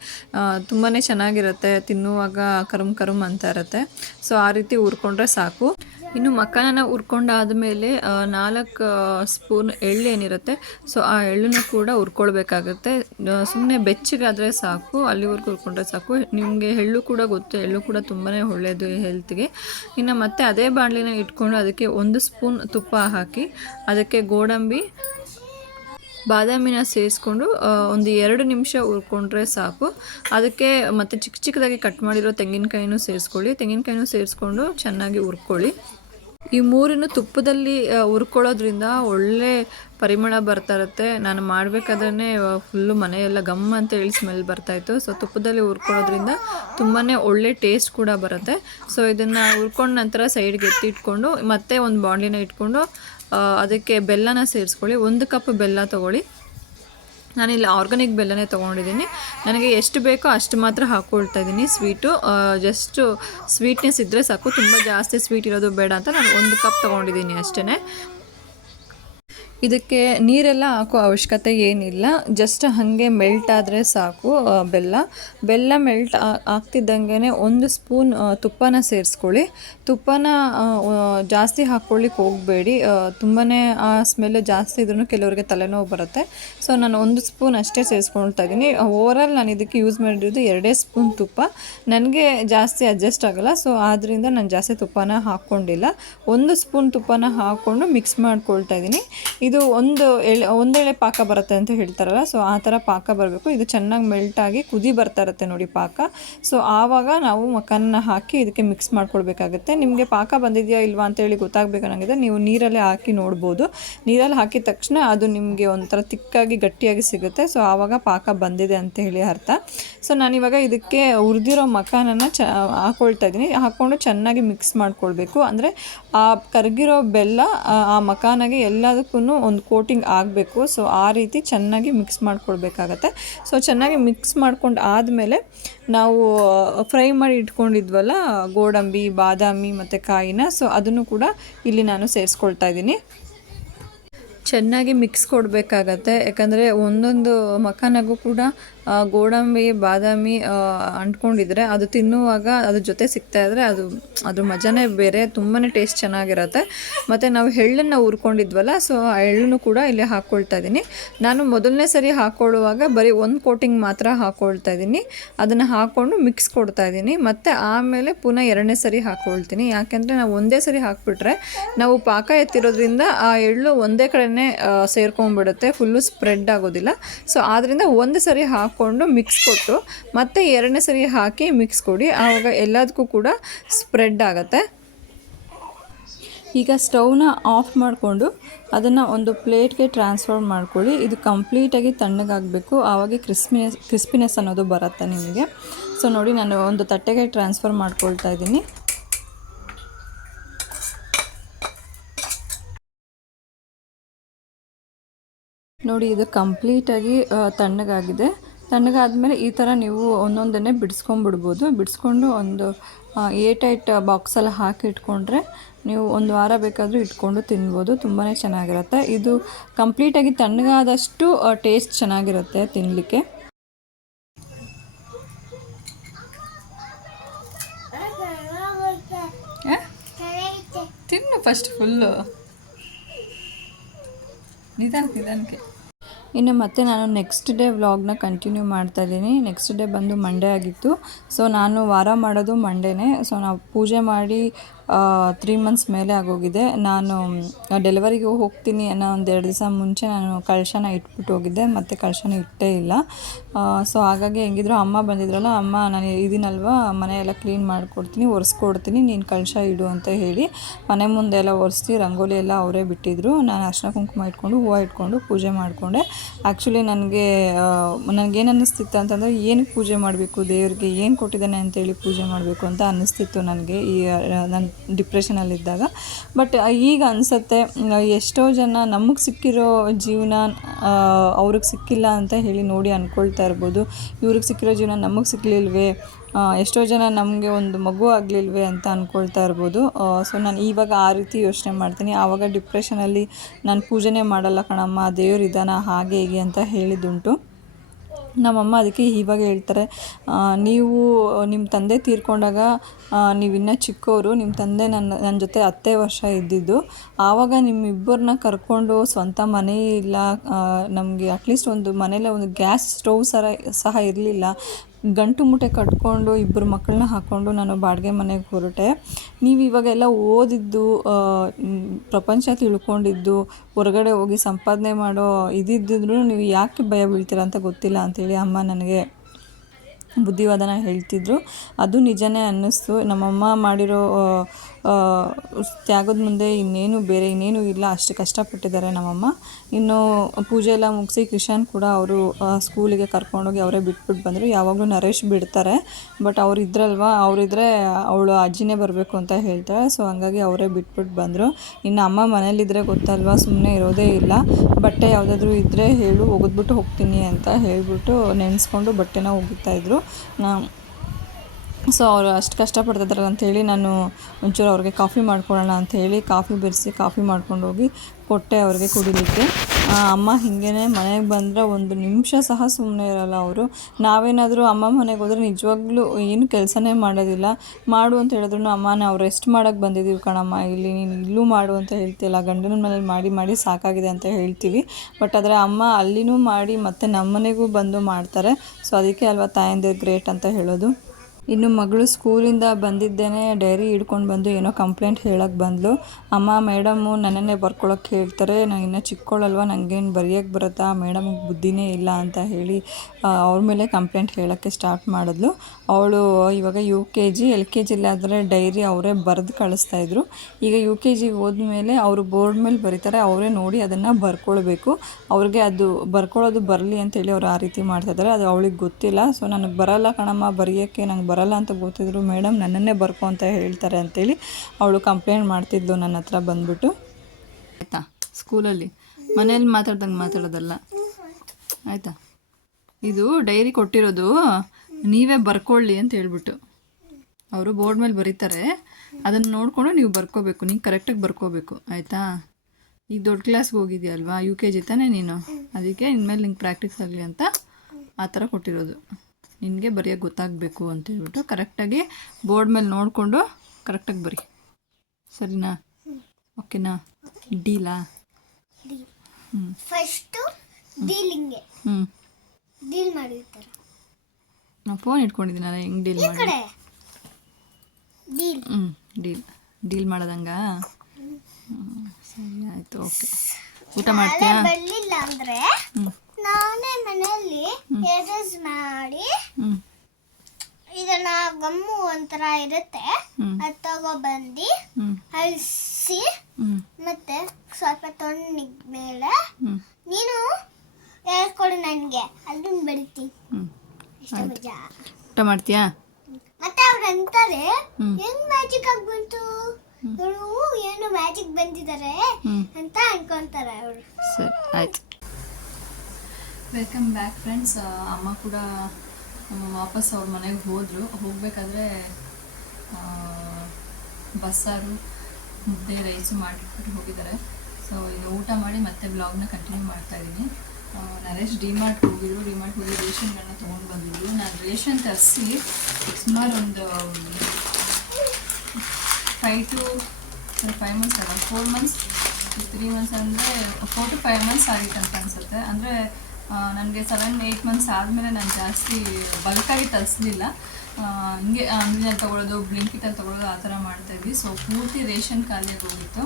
ತುಂಬಾ ಚೆನ್ನಾಗಿರುತ್ತೆ, ತಿನ್ನುವಾಗ ಕರುಮ್ ಅಂತ ಇರುತ್ತೆ. ಸೊ ಆ ರೀತಿ ಹುರ್ಕೊಂಡ್ರೆ ಸಾಕು. ಇನ್ನು ಮಖಾನನ ಹುರ್ಕೊಂಡಾದಮೇಲೆ 4 ಸ್ಪೂನ್ ಎಳ್ಳು ಏನಿರುತ್ತೆ, ಸೊ ಆ ಎಳ್ಳನ್ನು ಕೂಡ ಹುರ್ಕೊಳ್ಬೇಕಾಗುತ್ತೆ. ಸುಮ್ಮನೆ ಬೆಚ್ಚಗಾದರೆ ಸಾಕು, ಅಲ್ಲಿವರೆಗೂ ಹುರ್ಕೊಂಡ್ರೆ ಸಾಕು. ನಿಮಗೆ ಎಳ್ಳು ಕೂಡ ಗೊತ್ತು, ಎಳ್ಳು ಕೂಡ ತುಂಬಾ ಒಳ್ಳೆಯದು ಹೆಲ್ತ್ಗೆ. ಇನ್ನು ಮತ್ತೆ ಅದೇ ಬಾಣಲಿನ ಇಟ್ಕೊಂಡು ಅದಕ್ಕೆ 1 ಸ್ಪೂನ್ ತುಪ್ಪ ಹಾಕಿ ಅದಕ್ಕೆ ಗೋಡಂಬಿ, ಬಾದಾಮಿನ ಸೇರಿಸ್ಕೊಂಡು ಒಂದು 2 ನಿಮಿಷ ಹುರ್ಕೊಂಡ್ರೆ ಸಾಕು. ಅದಕ್ಕೆ ಮತ್ತು ಚಿಕ್ಕದಾಗಿ ಕಟ್ ಮಾಡಿರೋ ತೆಂಗಿನಕಾಯಿನೂ ಸೇರಿಸ್ಕೊಳ್ಳಿ. ತೆಂಗಿನಕಾಯಿನೂ ಸೇರಿಸ್ಕೊಂಡು ಚೆನ್ನಾಗಿ ಹುರ್ಕೊಳ್ಳಿ. ಈ 3 ತುಪ್ಪದಲ್ಲಿ ಹುರ್ಕೊಳ್ಳೋದ್ರಿಂದ ಒಳ್ಳೆ ಪರಿಮಳ ಬರ್ತಾ ಇರುತ್ತೆ. ನಾನು ಮಾಡಬೇಕಾದ್ರೆ ಫುಲ್ಲು ಮನೆಯೆಲ್ಲ ಗಮ್ ಅಂತೇಳಿ ಸ್ಮೆಲ್ ಬರ್ತಾಯಿತ್ತು. ಸೊ ತುಪ್ಪದಲ್ಲಿ ಹುರ್ಕೊಳ್ಳೋದ್ರಿಂದ ತುಂಬಾ ಒಳ್ಳೆ ಟೇಸ್ಟ್ ಕೂಡ ಬರುತ್ತೆ. ಸೊ ಇದನ್ನು ಹುರ್ಕೊಂಡ ನಂತರ ಸೈಡ್ಗೆ ಎತ್ತಿಟ್ಕೊಂಡು ಮತ್ತೆ ಒಂದು ಬಾಣಲಿನ ಇಟ್ಕೊಂಡು ಅದಕ್ಕೆ ಬೆಲ್ಲನ ಸೇರಿಸ್ಕೊಳ್ಳಿ. 1 ಕಪ್ ಬೆಲ್ಲ ತೊಗೊಳ್ಳಿ. ನಾನಿಲ್ಲಿ ಆರ್ಗಾನಿಕ್ ಬೆಲ್ಲನೇ ತೊಗೊಂಡಿದ್ದೀನಿ. ನನಗೆ ಎಷ್ಟು ಬೇಕೋ ಅಷ್ಟು ಮಾತ್ರ ಹಾಕ್ಕೊಳ್ತಾ ಇದ್ದೀನಿ ಸ್ವೀಟು. ಜಸ್ಟು ಸ್ವೀಟ್ನೆಸ್ ಇದ್ದರೆ ಸಾಕು, ತುಂಬ ಜಾಸ್ತಿ ಸ್ವೀಟ್ ಇರೋದು ಬೇಡ ಅಂತ ನಾನು 1 ಕಪ್ ತೊಗೊಂಡಿದ್ದೀನಿ ಅಷ್ಟೇ. ಇದಕ್ಕೆ ನೀರೆಲ್ಲ ಹಾಕೋ ಅವಶ್ಯಕತೆ ಏನಿಲ್ಲ, ಜಸ್ಟ್ ಹಾಗೆ ಮೆಲ್ಟ್ ಆದರೆ ಸಾಕು. ಬೆಲ್ಲ ಮೆಲ್ಟ್ ಆಗ್ತಿದ್ದಂಗೆ 1 ಸ್ಪೂನ್ ತುಪ್ಪನ ಸೇರಿಸ್ಕೊಳ್ಳಿ. ತುಪ್ಪನ ಜಾಸ್ತಿ ಹಾಕ್ಕೊಳ್ಳಿಕ್ಕೆ ಹೋಗಬೇಡಿ, ತುಂಬಾ ಆ ಸ್ಮೆಲ್ಲು ಜಾಸ್ತಿ ಇದ್ರೂ ಕೆಲವರಿಗೆ ತಲೆನೋವು ಬರುತ್ತೆ. ಸೊ ನಾನು 1 ಸ್ಪೂನ್ ಅಷ್ಟೇ ಸೇರಿಸ್ಕೊಳ್ತಾ ಇದ್ದೀನಿ. ಓವರಾಲ್ ನಾನು ಇದಕ್ಕೆ ಯೂಸ್ ಮಾಡಿರೋದು 2 ಸ್ಪೂನ್ ತುಪ್ಪ. ನನಗೆ ಜಾಸ್ತಿ ಅಡ್ಜಸ್ಟ್ ಆಗೋಲ್ಲ, ಸೊ ಆದ್ದರಿಂದ ನಾನು ಜಾಸ್ತಿ ತುಪ್ಪನ ಹಾಕ್ಕೊಂಡಿಲ್ಲ. 1 ಸ್ಪೂನ್ ತುಪ್ಪನ ಹಾಕ್ಕೊಂಡು ಮಿಕ್ಸ್ ಮಾಡ್ಕೊಳ್ತಾ ಇದ್ದೀನಿ. ಇದು ಒಂದೇಳೆ ಪಾಕ ಬರುತ್ತೆ ಅಂತ ಹೇಳ್ತಾರಲ್ಲ, ಸೊ ಆ ಥರ ಪಾಕ ಬರಬೇಕು. ಇದು ಚೆನ್ನಾಗಿ ಮೆಲ್ಟಾಗಿ ಕುದಿ ಬರ್ತಾ ಇರುತ್ತೆ ನೋಡಿ ಪಾಕ. ಸೊ ಆವಾಗ ನಾವು ಮಖಾನನ ಹಾಕಿ ಇದಕ್ಕೆ ಮಿಕ್ಸ್ ಮಾಡ್ಕೊಳ್ಬೇಕಾಗುತ್ತೆ. ನಿಮಗೆ ಪಾಕ ಬಂದಿದೆಯಾ ಇಲ್ವಾ ಅಂತೇಳಿ ಗೊತ್ತಾಗಬೇಕಂಗಿದೆ, ನೀವು ನೀರಲ್ಲೇ ಹಾಕಿ ನೋಡ್ಬೋದು. ನೀರಲ್ಲಿ ಹಾಕಿದ ತಕ್ಷಣ ಅದು ನಿಮಗೆ ಒಂಥರ ತಿಕ್ಕಾಗಿ ಗಟ್ಟಿಯಾಗಿ ಸಿಗುತ್ತೆ. ಸೊ ಆವಾಗ ಪಾಕ ಬಂದಿದೆ ಅಂತ ಹೇಳಿ ಅರ್ಥ. ಸೊ ನಾನಿವಾಗ ಇದಕ್ಕೆ ಹುರಿದಿರೋ ಮಖಾನನ ಹಾಕ್ಕೊಳ್ತಾ ಇದ್ದೀನಿ. ಹಾಕ್ಕೊಂಡು ಚೆನ್ನಾಗಿ ಮಿಕ್ಸ್ ಮಾಡ್ಕೊಳ್ಬೇಕು. ಅಂದರೆ ಆ ಕರಗಿರೋ ಬೆಲ್ಲ ಆ ಮಖಾನಗೆ ಎಲ್ಲದಕ್ಕೂ ಒಂದು ಕೋಟಿಂಗ್ ಆಗಬೇಕು. ಸೊ ಆ ರೀತಿ ಚೆನ್ನಾಗಿ ಮಿಕ್ಸ್ ಮಾಡ್ಕೊಳ್ಬೇಕಾಗತ್ತೆ. ಸೊ ಚೆನ್ನಾಗಿ ಮಿಕ್ಸ್ ಮಾಡ್ಕೊಂಡು ಆದಮೇಲೆ ನಾವು ಫ್ರೈ ಮಾಡಿ ಇಟ್ಕೊಂಡಿದ್ವಲ್ಲ ಗೋಡಂಬಿ, ಬಾದಾಮಿ ಮತ್ತು ಕಾಯಿನ, ಸೊ ಅದನ್ನು ಕೂಡ ಇಲ್ಲಿ ನಾನು ಸೇರಿಸ್ಕೊಳ್ತಾ ಇದ್ದೀನಿ. ಚೆನ್ನಾಗಿ ಮಿಕ್ಸ್ ಕೊಡಬೇಕಾಗತ್ತೆ, ಯಾಕಂದರೆ ಒಂದೊಂದು ಮಖಾನಗೂ ಕೂಡ ಗೋಡಂಬಿ, ಬಾದಾಮಿ ಅಂಟ್ಕೊಂಡಿದ್ರೆ ಅದು ತಿನ್ನುವಾಗ ಅದ್ರ ಜೊತೆ ಸಿಗ್ತಾಯಿದ್ರೆ ಅದ್ರ ಮಜಾನೇ ಬೇರೆ, ತುಂಬಾ ಟೇಸ್ಟ್ ಚೆನ್ನಾಗಿರುತ್ತೆ. ಮತ್ತು ನಾವು ಎಳ್ಳನ್ನು ಹುರ್ಕೊಂಡಿದ್ವಲ್ಲ, ಸೊ ಆ ಎಳ್ಳನ್ನು ಕೂಡ ಇಲ್ಲಿ ಹಾಕ್ಕೊಳ್ತಾ ಇದ್ದೀನಿ. ನಾನು ಮೊದಲನೇ ಸರಿ ಹಾಕ್ಕೊಳ್ಳುವಾಗ ಬರೀ 1 ಕೋಟಿಂಗ್ ಮಾತ್ರ ಹಾಕ್ಕೊಳ್ತಾ ಇದ್ದೀನಿ. ಅದನ್ನು ಹಾಕ್ಕೊಂಡು ಮಿಕ್ಸ್ ಕೊಡ್ತಾ ಇದ್ದೀನಿ. ಮತ್ತು ಆಮೇಲೆ ಪುನಃ 2ನೇ ಸರಿ ಹಾಕ್ಕೊಳ್ತೀನಿ. ಯಾಕೆಂದರೆ ನಾವು ಒಂದೇ ಸರಿ ಹಾಕ್ಬಿಟ್ರೆ ನಾವು ಪಾಕ ಎತ್ತಿರೋದ್ರಿಂದ ಆ ಎಳ್ಳು ಒಂದೇ ಕಡೆನೇ ಸೇರ್ಕೊಂಡ್ಬಿಡುತ್ತೆ, ಫುಲ್ಲು ಸ್ಪ್ರೆಡ್ ಆಗೋದಿಲ್ಲ. ಸೊ ಆದ್ದರಿಂದ 1 ಸರಿ ಹಾಕ್ಕೊಂಡು ಮಿಕ್ಸ್ ಕೊಟ್ಟು ಮತ್ತೆ 2ನೇ ಸರಿ ಹಾಕಿ ಮಿಕ್ಸ್ ಕೊಡಿ, ಆವಾಗ ಎಲ್ಲದಕ್ಕೂ ಕೂಡ ಸ್ಪ್ರೆಡ್ ಆಗುತ್ತೆ. ಈಗ ಸ್ಟವ್ನ ಆಫ್ ಮಾಡಿಕೊಂಡು ಅದನ್ನು ಒಂದು ಪ್ಲೇಟ್ಗೆ ಟ್ರಾನ್ಸ್ಫರ್ ಮಾಡ್ಕೊಳ್ಳಿ. ಇದು ಕಂಪ್ಲೀಟಾಗಿ ತಣ್ಣಗಾಗಬೇಕು, ಆವಾಗ ಕ್ರಿಸ್ಪಿನೆಸ್ ಅನ್ನೋದು ಬರುತ್ತೆ ನಿಮಗೆ. ಸೊ ನೋಡಿ, ನಾನು ಒಂದು ತಟ್ಟೆಗೆ ಟ್ರಾನ್ಸ್ಫರ್ ಮಾಡ್ಕೊಳ್ತಾ ಇದ್ದೀನಿ. ನೋಡಿ, ಇದು ಕಂಪ್ಲೀಟಾಗಿ ತಣ್ಣಗಾಗಿದೆ. ತಣ್ಣಗಾದ್ಮೇಲೆ ಈ ಥರ ನೀವು ಒಂದೊಂದನ್ನೇ ಬಿಡಿಸ್ಕೊಂಡ್ಬಿಡ್ಬೋದು. ಬಿಡಿಸ್ಕೊಂಡು ಒಂದು ಏರ್ಟೈಟ್ ಬಾಕ್ಸಲ್ಲಿ ಹಾಕಿ ಇಟ್ಕೊಂಡ್ರೆ ನೀವು 1 ವಾರ ಬೇಕಾದರೂ ಇಟ್ಕೊಂಡು ತಿನ್ಬೋದು. ತುಂಬಾ ಚೆನ್ನಾಗಿರುತ್ತೆ. ಇದು ಕಂಪ್ಲೀಟಾಗಿ ತಣ್ಣಗಾದಷ್ಟು ಟೇಸ್ಟ್ ಚೆನ್ನಾಗಿರುತ್ತೆ ತಿನ್ನಲಿಕ್ಕೆ. ತಿನ್ನು ಫಸ್ಟ್ ಫುಲ್ಲು. ನಿಧಾನಕ್ಕೆ. ಇನ್ನು ಮತ್ತೆ ನಾನು ನೆಕ್ಸ್ಟ್ ಡೇ ವ್ಲಾಗ್ನ ಕಂಟಿನ್ಯೂ ಮಾಡ್ತಾ ಇದ್ದೀನಿ. ನೆಕ್ಸ್ಟ್ ಡೇ ಬಂದು ಮಂಡೇ ಆಗಿತ್ತು. ಸೊ ನಾನು ವಾರ ಮಾಡೋದು ಮಂಡೇನೇ. ಸೊ ನಾವು ಪೂಜೆ ಮಾಡಿ 3 ಮಂತ್ಸ್ ಮೇಲೆ ಆಗೋಗಿದೆ. ನಾನು ಡೆಲಿವರಿಗೆ ಹೋಗ್ತೀನಿ ಅನ್ನೋ ಒಂದು 2 ದಿವಸ ಮುಂಚೆ ನಾನು ಕಳಶನ ಇಟ್ಬಿಟ್ಟು ಹೋಗಿದ್ದೆ, ಮತ್ತು ಕಳಶನ ಇಟ್ಟೇ ಇಲ್ಲ. ಸೊ ಹಾಗಾಗಿ ಹೆಂಗಿದ್ರು ಅಮ್ಮ ಬಂದಿದ್ರಲ್ಲ, ಅಮ್ಮ ನಾನು ಇದೀನಲ್ವ ಮನೆಯೆಲ್ಲ ಕ್ಲೀನ್ ಮಾಡಿಕೊಡ್ತೀನಿ, ಒರೆಸ್ಕೊಡ್ತೀನಿ, ನೀನು ಕಳಶ ಇಡು ಅಂತ ಹೇಳಿ ಮನೆ ಮುಂದೆ ಎಲ್ಲ ಒರೆಸಿ ರಂಗೋಲಿ ಎಲ್ಲ ಅವರೇ ಬಿಟ್ಟಿದ್ರು. ನಾನು ಅರ್ಶಿನ ಕುಂಕುಮ ಇಟ್ಕೊಂಡು ಹೂವು ಇಟ್ಕೊಂಡು ಪೂಜೆ ಮಾಡಿಕೊಂಡೆ. ಆ್ಯಕ್ಚುಲಿ ನನಗೇನು ಅನ್ನಿಸ್ತಿತ್ತು ಅಂತಂದರೆ, ಏನಕ್ಕೆ ಪೂಜೆ ಮಾಡಬೇಕು, ದೇವ್ರಿಗೆ ಏನು ಕೊಟ್ಟಿದ್ದಾನೆ ಅಂತೇಳಿ ಪೂಜೆ ಮಾಡಬೇಕು ಅಂತ ಅನ್ನಿಸ್ತಿತ್ತು ನನಗೆ ನನ್ನ ಡಿಪ್ರೆಷನಲ್ಲಿದ್ದಾಗ. ಬಟ್ ಈಗ ಅನಿಸುತ್ತೆ, ಎಷ್ಟೋ ಜನ ನಮಗೆ ಸಿಕ್ಕಿರೋ ಜೀವನ ಅವ್ರಿಗೆ ಸಿಕ್ಕಿಲ್ಲ ಅಂತ ಹೇಳಿ ನೋಡಿ ಅಂದ್ಕೊಳ್ತಾ ಇರ್ಬೋದು. ಇವ್ರಿಗೆ ಸಿಕ್ಕಿರೋ ಜೀವನ ನಮಗೆ ಸಿಕ್ಕಲಿಲ್ವೇ, ಎಷ್ಟೋ ಜನ ನಮಗೆ ಒಂದು ಮಗು ಆಗಲಿಲ್ವೇ ಅಂತ ಅಂದ್ಕೊಳ್ತಾ ಇರ್ಬೋದು. ಸೊ ನಾನು ಇವಾಗ ಆ ರೀತಿ ಯೋಚನೆ ಮಾಡ್ತೀನಿ. ಆವಾಗ ಡಿಪ್ರೆಷನಲ್ಲಿ ನಾನು ಪೂಜೆನೇ ಮಾಡಲ್ಲ ಕಣಮ್ಮ, ದೇವ್ರು ಇದ್ದಾನ ಹಾಗೆ ಹೀಗೆ ಅಂತ ಹೇಳಿದ್ದುಂಟು. ನಮ್ಮಮ್ಮ ಅದಕ್ಕೆ ಇವಾಗ ಹೇಳ್ತಾರೆ, ನೀವು ನಿಮ್ಮ ತಂದೆ ತೀರ್ಕೊಂಡಾಗ ನೀವಿನ್ನೂ ಚಿಕ್ಕವರು, ನಿಮ್ಮ ತಂದೆ ನನ್ನ ಜೊತೆ 10 ವರ್ಷ ಇದ್ದಿದ್ದು. ಆವಾಗ ನಿಮ್ಮಿಬ್ಬರನ್ನ ಕರ್ಕೊಂಡು ಸ್ವಂತ ಮನೆ ಇಲ್ಲ, ನಮಗೆ ಅಟ್ಲೀಸ್ಟ್ ಒಂದು ಮನೇಲಿ ಒಂದು ಗ್ಯಾಸ್ ಸ್ಟವ್ ಸಹ ಇರಲಿಲ್ಲ. ಗಂಟು ಮೂಟೆ ಕಟ್ಕೊಂಡು 2 ಮಕ್ಕಳನ್ನ ಹಾಕ್ಕೊಂಡು ನಾನು ಬಾಡಿಗೆ ಮನೆಗೆ ಹೊರಟೆ. ನೀವು ಇವಾಗೆಲ್ಲ ಓದಿದ್ದು, ಪ್ರಪಂಚ ತಿಳ್ಕೊಂಡಿದ್ದು, ಹೊರಗಡೆ ಹೋಗಿ ಸಂಪಾದನೆ ಮಾಡೋ ಇದ್ದಿದ್ರೂ ನೀವು ಯಾಕೆ ಭಯ ಬೀಳ್ತೀರ ಅಂತ ಗೊತ್ತಿಲ್ಲ ಅಂಥೇಳಿ ಅಮ್ಮ ನನಗೆ ಬುದ್ಧಿವಾದನ ಹೇಳ್ತಿದ್ರು. ಅದು ನಿಜನೇ ಅನ್ನಿಸ್ತು. ನಮ್ಮಮ್ಮ ಮಾಡಿರೋ ತ್ಯಾಗದ ಮುಂದೆ ಇನ್ನೇನು ಇಲ್ಲ, ಅಷ್ಟು ಕಷ್ಟಪಟ್ಟಿದ್ದಾರೆ ನಮ್ಮಮ್ಮ. ಇನ್ನು ಪೂಜೆ ಎಲ್ಲ ಮುಗಿಸಿ ಕಿಶನ್ ಕೂಡ ಅವರು ಸ್ಕೂಲಿಗೆ ಕರ್ಕೊಂಡೋಗಿ ಅವರೇ ಬಿಟ್ಬಿಟ್ಟು ಬಂದರು. ಯಾವಾಗಲೂ ನರೇಶ್ ಬಿಡ್ತಾರೆ, ಬಟ್ ಅವರಿದ್ದರೆ ಅವಳು ಅಜ್ಜಿನೇ ಬರಬೇಕು ಅಂತ ಹೇಳ್ತಾಳೆ. ಸೊ ಹಂಗಾಗಿ ಅವರೇ ಬಿಟ್ಬಿಟ್ಟು ಬಂದರು. ಇನ್ನು ಅಮ್ಮ ಮನೇಲಿದ್ದರೆ ಗೊತ್ತಲ್ವ, ಸುಮ್ಮನೆ ಇರೋದೇ ಇಲ್ಲ. ಬಟ್ಟೆ ಯಾವುದಾದ್ರೂ ಇದ್ದರೆ ಹೇಳು, ಒಗೆದ್ಬಿಟ್ಟು ಹೋಗ್ತೀನಿ ಅಂತ ಹೇಳಿಬಿಟ್ಟು ನೆನೆಸ್ಕೊಂಡು ಬಟ್ಟೆನ ಒಗಿತಾಯಿದ್ರು. ಸೊ ಅವರು ಅಷ್ಟು ಕಷ್ಟಪಡ್ತಿದ್ದಾರಲ್ಲ ಅಂಥೇಳಿ ನಾನು ಒಂಚೂರು ಅವ್ರಿಗೆ ಕಾಫಿ ಮಾಡ್ಕೊಳ್ಳೋಣ ಅಂಥೇಳಿ ಕಾಫಿ ಬೆರೆಸಿ ಕಾಫಿ ಮಾಡ್ಕೊಂಡೋಗಿ ಕೊಟ್ಟೆ ಅವ್ರಿಗೆ ಕುಡಿಲಿಕ್ಕೆ. ಅಮ್ಮ ಹಿಂಗೇ ಮನೆಗೆ ಬಂದರೆ 1 ನಿಮಿಷ ಸಹ ಸುಮ್ಮನೆ ಇರೋಲ್ಲ ಅವರು. ನಾವೇನಾದರೂ ಅಮ್ಮ ಮನೆಗೆ ಹೋದರೆ ನಿಜವಾಗ್ಲೂ ಏನು ಕೆಲಸನೇ ಮಾಡೋದಿಲ್ಲ. ಮಾಡು ಅಂತ ಹೇಳಿದ್ರು, ಅಮ್ಮ ನಾವು ರೆಸ್ಟ್ ಮಾಡೋಕ್ಕೆ ಬಂದಿದ್ದೀವಿ ಕಣಮ್ಮ, ಇಲ್ಲಿ ನೀನು ಇಲ್ಲೂ ಮಾಡು ಅಂತ ಹೇಳ್ತಿಲ್ಲ, ಗಂಡನ ಮನೇಲಿ ಮಾಡಿ ಮಾಡಿ ಸಾಕಾಗಿದೆ ಅಂತ ಹೇಳ್ತೀವಿ. ಬಟ್ ಆದರೆ ಅಮ್ಮ ಅಲ್ಲಿನೂ ಮಾಡಿ ಮತ್ತು ನಮ್ಮ ಮನೆಗೂ ಬಂದು ಮಾಡ್ತಾರೆ. ಸೊ ಅದಕ್ಕೆ ಅಲ್ವಾ ತಾಯಂದಿರು ಗ್ರೇಟ್ ಅಂತ ಹೇಳೋದು. ಇನ್ನು ಮಗಳು ಸ್ಕೂಲಿಂದ ಬಂದಿದ್ದೇನೆ ಡೈರಿ ಹಿಡ್ಕೊಂಡು ಬಂದು ಏನೋ ಕಂಪ್ಲೇಂಟ್ ಹೇಳೋಕ್ಕೆ ಬಂದಳು. ಅಮ್ಮ ಮೇಡಮು ನನ್ನನ್ನೇ ಬರ್ಕೊಳಕ್ಕೆ ಹೇಳ್ತಾರೆ, ನಾನು ಇನ್ನೂ ಚಿಕ್ಕವಳಲ್ವ, ನನಗೇನು ಬರೆಯೋಕ್ಕೆ ಬರುತ್ತಾ, ಮೇಡಮ್ಗೆ ಬುದ್ಧಿನೇ ಇಲ್ಲ ಅಂತ ಹೇಳಿ ಅವ್ರ ಮೇಲೆ ಕಂಪ್ಲೇಂಟ್ ಹೇಳೋಕ್ಕೆ ಸ್ಟಾರ್ಟ್ ಮಾಡಿದ್ಲು. ಅವಳು ಇವಾಗ UKG, LKGಲಾದರೆ ಡೈರಿ ಅವರೇ ಬರೆದು ಕಳಿಸ್ತಾಯಿದ್ರು. ಈಗ UKG ಹೋದ್ಮೇಲೆ ಅವರು ಬೋರ್ಡ್ ಮೇಲೆ ಬರೀತಾರೆ, ಅವರೇ ನೋಡಿ ಅದನ್ನು ಬರ್ಕೊಳ್ಬೇಕು. ಅವ್ರಿಗೆ ಅದು ಬರ್ಕೊಳ್ಳೋದು ಬರಲಿ ಅಂತೇಳಿ ಅವ್ರು ಆ ರೀತಿ ಮಾಡ್ತಾಯಿದ್ದಾರೆ. ಅದು ಅವಳಿಗೆ ಗೊತ್ತಿಲ್ಲ. ಸೊ ನನಗೆ ಬರಲ್ಲ ಕಣಮ್ಮ ಬರೆಯೋಕ್ಕೆ, ನಂಗೆ ಬರಲ್ಲ ಅಂತ ಗೊತ್ತಿದ್ರು ಮೇಡಮ್ ನನ್ನನ್ನೇ ಬರ್ಕೊ ಅಂತ ಹೇಳ್ತಾರೆ ಅಂತೇಳಿ ಅವಳು ಕಂಪ್ಲೇಂಟ್ ಮಾಡ್ತಿದ್ಲು ನನ್ನ ಹತ್ರ ಬಂದ್ಬಿಟ್ಟು. ಆಯಿತಾ, ಸ್ಕೂಲಲ್ಲಿ ಮನೇಲಿ ಮಾತಾಡ್ದಂಗೆ ಮಾತಾಡೋದಲ್ಲ ಆಯಿತಾ. ಇದು ಡೈರಿ ಕೊಟ್ಟಿರೋದು ನೀವೇ ಬರ್ಕೊಳ್ಳಿ ಅಂತ ಹೇಳ್ಬಿಟ್ಟು ಅವರು ಬೋರ್ಡ್ ಮೇಲೆ ಬರೀತಾರೆ, ಅದನ್ನು ನೋಡಿಕೊಂಡು ನೀವು ಬರ್ಕೋಬೇಕು, ನೀವು ಕರೆಕ್ಟಾಗಿ ಬರ್ಕೋಬೇಕು ಆಯಿತಾ. ಈಗ ದೊಡ್ಡ ಕ್ಲಾಸ್ಗೆ ಹೋಗಿದ್ಯಲ್ವಾ, UKG ತಾನೇ ನೀನು, ಅದಕ್ಕೆ ಇನ್ಮೇಲೆ ನಿಂಗೆ ಪ್ರಾಕ್ಟೀಸ್ ಆಗಲಿ ಅಂತ ಆ ಥರ ಕೊಟ್ಟಿರೋದು. ನಿನಗೆ ಬರೆಯೋಕ್ಕೆ ಗೊತ್ತಾಗಬೇಕು ಅಂತ ಹೇಳ್ಬಿಟ್ಟು ಕರೆಕ್ಟಾಗಿ ಬೋರ್ಡ್ ಮೇಲೆ ನೋಡಿಕೊಂಡು ಕರೆಕ್ಟಾಗಿ ಬರಿ, ಸರಿನಾ? ಓಕೆನಾ? ಡೀಲಾ? ಫಸ್ಟು ಡೀಲಿಂಗೆ ಡೀಲ್ ಮಾಡಿರ್ತಾರೆ. ನಾನು ಫೋನ್ ಇಟ್ಕೊಂಡಿದ್ದೀನಿ, ನಾನು ಹೆಂಗೆ ಡೀಲ್ ಮಾಡಿ ಡೀಲ್ ಮಾಡೋದಂಗ. ಸರಿ ಆಯಿತು, ಓಕೆ. ಊಟ ಮಾಡ್ತೀಯಾ? ಬರಲಿಲ್ಲ ಅಂದರೆ ನಾನೇ ಮನೆಯಲ್ಲಿ ಎರೇಸ್ ಮಾಡಿ ಇದನ್ನ ಗಮ್ಮು ಒಂಥರ ಇರುತ್ತೆ, ಅದು ತಗೊಬಂದು ಅಳಿಸಿ ಮತ್ತೆ ಸ್ವಲ್ಪ ತಣ್ಣಗೆ ಮೇಲೆ ನೀನು ಹೇಳ್ಕೊಡು ನನಗೆ, ಅದನ್ನ ಬೆಳಿತೀನಿ. ಊಟ ಮಾಡ್ತೀಯಾ? ಮತ್ತೆ ಅವ್ರು ಅಂತಾರೆ ಹೆಂಗ್ ಮ್ಯಾಜಿಕ್ ಆಗಿ ಬಂತು, ಏನು ಮ್ಯಾಜಿಕ್ ಬಂದಿದ್ದಾರೆ ಅಂತ ಅನ್ಕೊಂತಾರೆ ಅವರು. ಸರಿ ಆಯ್ತು. Welcome back friends. ಅಮ್ಮ ಕೂಡ ವಾಪಸ್ ಅವ್ರ ಮನೆಗೆ ಹೋದರು. ಹೋಗಬೇಕಾದ್ರೆ ಬಸ್ಸಾರು ಮುದ್ದೆ ರೈಸು ಮಾಡಿಟ್ಬಿಟ್ಟು ಹೋಗಿದ್ದಾರೆ. ಸೊ ಈಗ ಊಟ ಮಾಡಿ ಮತ್ತೆ ಬ್ಲಾಗ್ನ ಕಂಟಿನ್ಯೂ ಮಾಡ್ತಾಯಿದ್ದೀನಿ. ನರೇಶ್ ಡಿಮಾರ್ಟ್ ಹೋಗಿ ರೇಷನ್ಗಳನ್ನ ತೊಗೊಂಡು ಬಂದಿದ್ರು. ನಾನು ರೇಷನ್ ತರಿಸಿ ಸುಮಾರು ಒಂದು 5 months ಅಲ್ಲ 4 months 3 ಮಂತ್ಸ್ ಅಂದರೆ 4 to 5 ಮಂತ್ಸ್ ಆಗಿತ್ತು ಅಂತ ಅನಿಸುತ್ತೆ. ಅಂದರೆ ನನಗೆ 7-8 ಮಂತ್ಸ್ ಆದಮೇಲೆ ನಾನು ಜಾಸ್ತಿ ಬಲ್ಕಾಗಿ ತರಿಸ್ಲಿಲ್ಲ. ಹಿಂಗೆ ಅಂಗಡಿಯಲ್ಲಿ ತೊಗೊಳೋದು, ಬ್ಲಿಂಕಿಟಲ್ಲಿ ತೊಗೊಳೋದು ಆ ಥರ ಮಾಡ್ತಾಯಿದ್ವಿ. ಸೊ ಪೂರ್ತಿ ರೇಷನ್ ಖಾಲಿಯಾಗಿ ಹೋಗಿತ್ತು,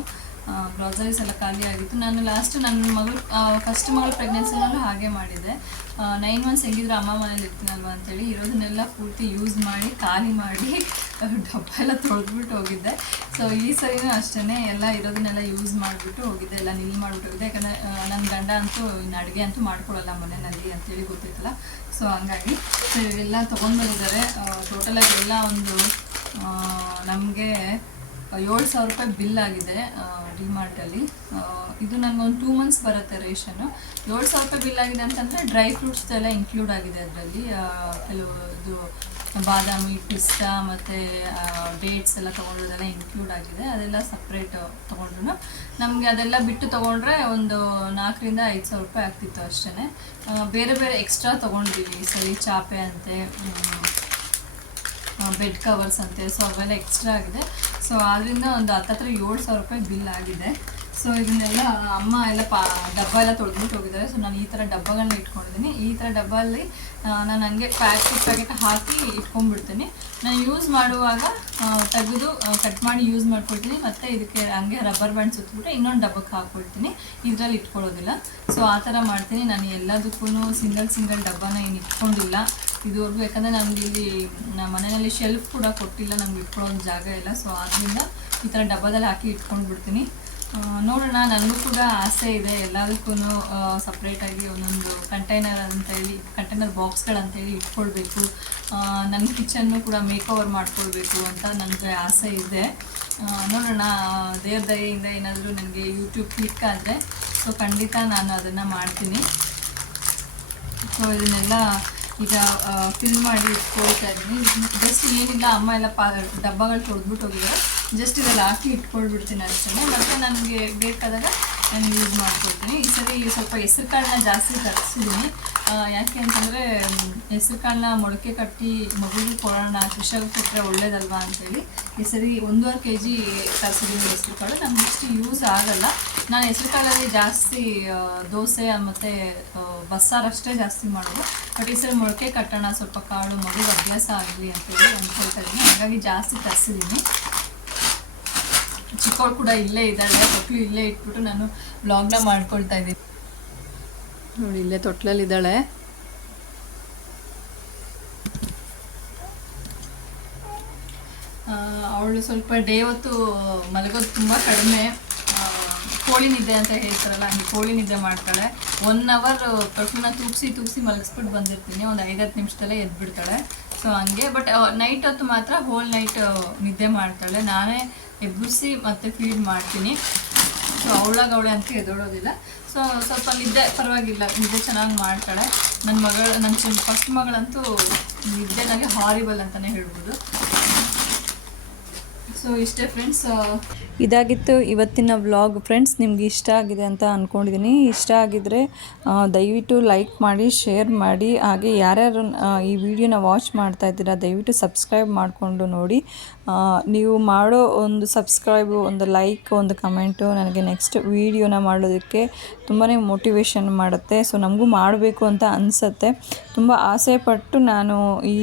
ಗ್ರಾಸರೀಸ್ ಎಲ್ಲ ಖಾಲಿ ಆಗಿತ್ತು. ನಾನು ಲಾಸ್ಟ್ ನನ್ನ ಮಗಳು ಫಸ್ಟ್ ಮಗಳು ಪ್ರೆಗ್ನೆನ್ಸಿನಲ್ಲೂ ಹಾಗೆ ಮಾಡಿದ್ದೆ. 9 ಮಂತ್ಸ್ ಹೆಂಗಿದ್ರು ಅಮ್ಮ ಮನೇಲಿ ಇರ್ತೀನಲ್ವ ಅಂತೇಳಿ ಇರೋದನ್ನೆಲ್ಲ ಪೂರ್ತಿ ಯೂಸ್ ಮಾಡಿ ಖಾಲಿ ಮಾಡಿ ಡಬ್ಬ ಎಲ್ಲ ತೊಳೆದ್ಬಿಟ್ಟು ಹೋಗಿದ್ದೆ. ಸೊ ಈ ಸರಿನೂ ಅಷ್ಟೇ ಎಲ್ಲ ಇರೋದನ್ನೆಲ್ಲ ಯೂಸ್ ಮಾಡಿಬಿಟ್ಟು ಹೋಗಿದ್ದೆ, ಎಲ್ಲ ನೀಲ್ ಮಾಡಿಬಿಟ್ಟು ಹೋಗಿದ್ದೆ. ಯಾಕಂದರೆ ನನ್ನ ಗಂಡ ಅಂತೂ ಇನ್ನು ಅಡುಗೆ ಅಂತೂ ಮಾಡ್ಕೊಡಲ್ಲ ಮನೆಯಲ್ಲಿ ಅಂತೇಳಿ ಗೊತ್ತಿತ್ತಲ್ಲ. ಸೊ ಹಂಗಾಗಿ ಎಲ್ಲ ತೊಗೊಂಡು ಬಂದಿದ್ದಾರೆ. ಟೋಟಲಾಗಿ ಎಲ್ಲ ಒಂದು ನಮಗೆ 7,000 ರೂಪಾಯಿ ಬಿಲ್ ಆಗಿದೆ ಡಿಮಾರ್ಟಲ್ಲಿ. ಇದು ನನಗೊಂದು 2 ಮಂತ್ಸ್ ಬರುತ್ತೆ ರೇಷನ್ನು. 7,000 ರೂಪಾಯಿ ಬಿಲ್ ಆಗಿದೆ ಅಂತಂದರೆ ಡ್ರೈ ಫ್ರೂಟ್ಸ್ ಎಲ್ಲ ಇನ್ಕ್ಲೂಡ್ ಆಗಿದೆ ಅದರಲ್ಲಿ. ಕೆಲವು ಇದು ಬಾದಾಮಿ, ಪಿಸ್ತಾ ಮತ್ತು ಡೇಟ್ಸ್ ಎಲ್ಲ ತೊಗೊಂಡಿರೋದೆಲ್ಲ ಇನ್ಕ್ಲೂಡ್ ಆಗಿದೆ. ಅದೆಲ್ಲ ಸಪ್ರೇಟ್ ತೊಗೊಂಡ್ರು ನಮಗೆ ಅದೆಲ್ಲ ಬಿಟ್ಟು ತೊಗೊಂಡ್ರೆ ಒಂದು 4,000-5,000 ರೂಪಾಯಿ ಆಗ್ತಿತ್ತು ಅಷ್ಟೇ. ಬೇರೆ ಬೇರೆ ಎಕ್ಸ್ಟ್ರಾ ತೊಗೊಂಡಿದ್ದೀವಿ ಈ ಸರಿ. ಚಾಪೆ ಅಂತೆ, ಬೆಡ್ ಕವರ್ಸ್ ಅಂತೆ, ಸೊ ಅವೆಲ್ಲ ಎಕ್ಸ್ಟ್ರಾ ಆಗಿದೆ. ಸೊ ಆದ್ದರಿಂದ ಒಂದು 7,000 ರೂಪಾಯಿ ಬಿಲ್ ಆಗಿದೆ. ಸೊ ಇದನ್ನೆಲ್ಲ ಅಮ್ಮ ಎಲ್ಲ ಡಬ್ಬ ಎಲ್ಲ ತೊಳೆದ್ಬಿಟ್ಟು ಹೋಗಿದ್ದಾರೆ. ಸೊ ನಾನು ಈ ಥರ ಡಬ್ಬಗಳನ್ನ ಇಟ್ಕೊಂಡಿದ್ದೀನಿ. ಈ ಥರ ಡಬ್ಬಲ್ಲಿ ನಾನು ಹಂಗೆ ಪ್ಯಾಕೆಟ್ ಹಾಕಿ ಇಟ್ಕೊಂಡ್ಬಿಡ್ತೀನಿ. ನಾನು ಯೂಸ್ ಮಾಡುವಾಗ ತೆಗೆದು ಕಟ್ ಮಾಡಿ ಯೂಸ್ ಮಾಡ್ಕೊಳ್ತೀನಿ. ಮತ್ತು ಇದಕ್ಕೆ ಹಂಗೆ ರಬ್ಬರ್ ಬ್ಯಾಂಡ್ ಸುತ್ತಬಿಟ್ಟು ಇನ್ನೊಂದು ಡಬ್ಬಕ್ಕೆ ಹಾಕ್ಕೊಳ್ತೀನಿ, ಇದರಲ್ಲಿ ಇಟ್ಕೊಳ್ಳೋದಿಲ್ಲ. ಸೊ ಆ ಥರ ಮಾಡ್ತೀನಿ. ನಾನು ಎಲ್ಲದಕ್ಕೂ ಸಿಂಗಲ್ ಡಬ್ಬನ ಏನು ಇಟ್ಕೊಂಡಿಲ್ಲ ಇದುವರೆಗೂ. ಯಾಕಂದರೆ ನನಗೆ ಇಲ್ಲಿ ನಮ್ಮ ಮನೆಯಲ್ಲಿ ಶೆಲ್ಫ್ ಕೂಡ ಕೊಟ್ಟಿಲ್ಲ, ನಮ್ಗೆ ಇಟ್ಕೊಳ್ಳೋ ಜಾಗ ಇಲ್ಲ. ಸೊ ಆದ್ದರಿಂದ ಈ ಥರ ಡಬ್ಬದಲ್ಲಿ ಹಾಕಿ ಇಟ್ಕೊಂಡು ಬಿಡ್ತೀನಿ. ನೋಡೋಣ, ನನಗೂ ಕೂಡ ಆಸೆ ಇದೆ ಎಲ್ಲದಕ್ಕೂ ಸಪ್ರೇಟಾಗಿ ಒಂದೊಂದು ಕಂಟೈನರ್ ಬಾಕ್ಸ್ಗಳಂತೇಳಿ ಇಟ್ಕೊಳ್ಬೇಕು. ನನ್ನ ಕಿಚನ್ನು ಕೂಡ ಮೇಕ್ ಓವರ್ ಮಾಡ್ಕೊಳ್ಬೇಕು ಅಂತ ನನಗೆ ಆಸೆ ಇದೆ. ನೋಡೋಣ, ದೇವ್ರ ದಯೆಯಿಂದ ಏನಾದರೂ ನನಗೆ ಯೂಟ್ಯೂಬ್ ಕ್ಲಿಕ್ ಆದರೆ ಸೊ ಖಂಡಿತ ನಾನು ಅದನ್ನು ಮಾಡ್ತೀನಿ. ಸೊ ಇದನ್ನೆಲ್ಲ ಈಗ ಫಿಲ್ ಮಾಡಿ ಇಟ್ಕೊಳ್ತಾ ಇದ್ದೀನಿ. ಜಸ್ಟ್ ಏನಿಲ್ಲ, ಅಮ್ಮ ಎಲ್ಲ ಡಬ್ಬಗಳು ತೊಳೆದ್ಬಿಟ್ಟು ಹೋಗಿದ್ದಾರೆ. ಜಸ್ಟ್ ಇದೆಲ್ಲ ಹಾಕಿ ಇಟ್ಕೊಳ್ಬಿಡ್ತೀನಿ ಅಷ್ಟೇ. ಮತ್ತು ನನಗೆ ಬೇಕಾದಾಗ ನಾನು ಯೂಸ್ ಮಾಡ್ಕೊಳ್ತೀನಿ. ಈ ಸರಿ ಸ್ವಲ್ಪ ಹೆಸ್ರು ಕಾಳನ್ನ ಜಾಸ್ತಿ ತರಿಸಿದ್ದೀನಿ. ಯಾಕೆ ಅಂತಂದರೆ ಹೆಸ್ರು ಕಾಳನ್ನ ಮೊಳಕೆ ಕಟ್ಟಿ ಮಗುವಿಗೆ ಕೊಡೋಣ, ಕೃಷಿಗೆ ಕೊಟ್ಟರೆ ಒಳ್ಳೇದಲ್ವಾ ಅಂತೇಳಿ ಈ ಸರಿ 1.5 kg ತರಿಸಿದ್ದೀನಿ ಹೆಸ್ರು ಕಾಳು. ನಮ್ಗೆ ಇಷ್ಟು ಯೂಸ್ ಆಗೋಲ್ಲ. ನಾನು ಹೆಸ್ರು ಕಾಳಲ್ಲಿ ಜಾಸ್ತಿ ದೋಸೆ ಮತ್ತು ಬಸ್ಸಾರು ಅಷ್ಟೇ ಜಾಸ್ತಿ ಮಾಡೋದು. ಬಟ್ ಈ ಸರಿ ಮೊಳಕೆ ಕಟ್ಟೋಣ, ಸ್ವಲ್ಪ ಕಾಳು ಮಗುಗೆ ಅಭ್ಯಾಸ ಆಗಲಿ ಅಂತೇಳಿ ಅಂದ್ಕೊಳ್ತಾ ಇದ್ದೀನಿ. ಹಾಗಾಗಿ ಜಾಸ್ತಿ ತರಿಸಿದ್ದೀನಿ. ಚಿಕ್ಕವಳು ಕೂಡ ಇಲ್ಲೇ ಇದ್ದಾಳೆ, ತೊಟ್ಲು ಇಲ್ಲೇ ಇಟ್ಬಿಟ್ಟು ನಾನು ವ್ಲಾಗ್ನ ಮಾಡ್ಕೊಳ್ತಾ ಇದ್ದೀನಿ. ನೋಡಿ, ಇಲ್ಲೇ ತೊಟ್ಲಲ್ಲಿದ್ದಾಳೆ. ಅವಳು ಸ್ವಲ್ಪ ಡೇ ಹೊತ್ತು ಮಲಗೋದು ತುಂಬ ಕಡಿಮೆ. ಕೋಳಿ ನಿದ್ದೆ ಅಂತ ಹೇಳ್ತಾರಲ್ಲ, ಹಂಗೆ ಕೋಳಿ ನಿದ್ದೆ ಮಾಡ್ತಾಳೆ. 1 hour ತೊಟ್ಲನ್ನ ತೂಗಿಸಿ ಮಲಗಿಸ್ಬಿಟ್ಟು ಬಂದಿರ್ತೀನಿ. ಒಂದು 5-10 ನಿಮಿಷದಲ್ಲೇ ಎದ್ಬಿಡ್ತಾಳೆ. ಸೊ ಹಂಗೆ. ಬಟ್ ನೈಟ್ ಹೊತ್ತು ಮಾತ್ರ ಹೋಲ್ ನೈಟ್ ನಿದ್ದೆ ಮಾಡ್ತಾಳೆ. ನಾನೇ ಎಬ್ಬಿಸಿ ಮತ್ತು ಫೀಡ್ ಮಾಡ್ತೀನಿ. ಸೊ ಅವಳೆ ಅಂತ ಎದೋಳೋದಿಲ್ಲ. ಸೊ ಸ್ವಲ್ಪ ನಿದ್ದೆ ಪರವಾಗಿಲ್ಲ, ನಿದ್ದೆ ಚೆನ್ನಾಗಿ ಮಾಡ್ತಾಳೆ. ನನ್ನ ಫಸ್ಟ್ ಮಗಳಂತೂ ನಿದ್ದೆನಾಗೆ ಹಾರಿಬಲ್ ಅಂತಲೇ ಹೇಳ್ಬೋದು. ಸೊ ಇಷ್ಟೇ ಫ್ರೆಂಡ್ಸ್, ಇದಾಗಿತ್ತು ಇವತ್ತಿನ ವ್ಲಾಗ್. ಫ್ರೆಂಡ್ಸ್, ನಿಮ್ಗೆ ಇಷ್ಟ ಆಗಿದೆ ಅಂತ ಅಂದ್ಕೊಂಡಿದ್ದೀನಿ. ಇಷ್ಟ ಆಗಿದ್ದರೆ ದಯವಿಟ್ಟು ಲೈಕ್ ಮಾಡಿ, ಶೇರ್ ಮಾಡಿ. ಹಾಗೆ ಯಾರ್ಯಾರು ಈ ವಿಡಿಯೋನ ವಾಚ್ ಮಾಡ್ತಾ ಇದ್ದೀರಾ ದಯವಿಟ್ಟು ಸಬ್ಸ್ಕ್ರೈಬ್ ಮಾಡಿಕೊಂಡು ನೋಡಿ. ನೀವು ಮಾಡೋ ಒಂದು ಸಬ್ಸ್ಕ್ರೈಬು, ಒಂದು ಲೈಕ್, ಒಂದು ಕಮೆಂಟು ನನಗೆ ನೆಕ್ಸ್ಟ್ ವೀಡಿಯೋನ ಮಾಡೋದಕ್ಕೆ ತುಂಬಾ ಮೋಟಿವೇಶನ್ ಮಾಡುತ್ತೆ. ಸೊ ನಮಗೂ ಮಾಡಬೇಕು ಅಂತ ಅನಿಸುತ್ತೆ. ತುಂಬ ಆಸೆಪಟ್ಟು ನಾನು ಈ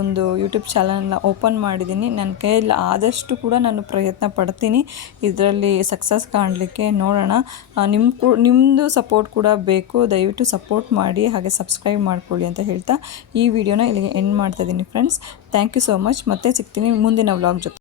ಒಂದು ಯೂಟ್ಯೂಬ್ ಚಾನಲ್ನ ಓಪನ್ ಮಾಡಿದ್ದೀನಿ. ನನ್ನ ಕೈಯಲ್ಲಿ ಆದಷ್ಟು ಕೂಡ ನಾನು ಪ್ರಯತ್ನ ಪಡ್ತೀನಿ ಇದರಲ್ಲಿ ಸಕ್ಸಸ್ ಕಾಣಲಿಕ್ಕೆ. ನೋಡೋಣ, ನಿಮ್ಮದು ಸಪೋರ್ಟ್ ಕೂಡ ಬೇಕು. ದಯವಿಟ್ಟು ಸಪೋರ್ಟ್ ಮಾಡಿ, ಹಾಗೆ ಸಬ್ಸ್ಕ್ರೈಬ್ ಮಾಡ್ಕೊಳ್ಳಿ ಅಂತ ಹೇಳ್ತಾ ಈ ವಿಡಿಯೋನ ಇಲ್ಲಿಗೆ ಎಂಡ್ ಮಾಡ್ತಾ ಇದ್ದೀನಿ friends. Thank you so much. ಮತ್ತೆ ಸಿಗ್ತೀನಿ ಮುಂದಿನ ವ್ಲಾಗ್ ಜೊತೆ.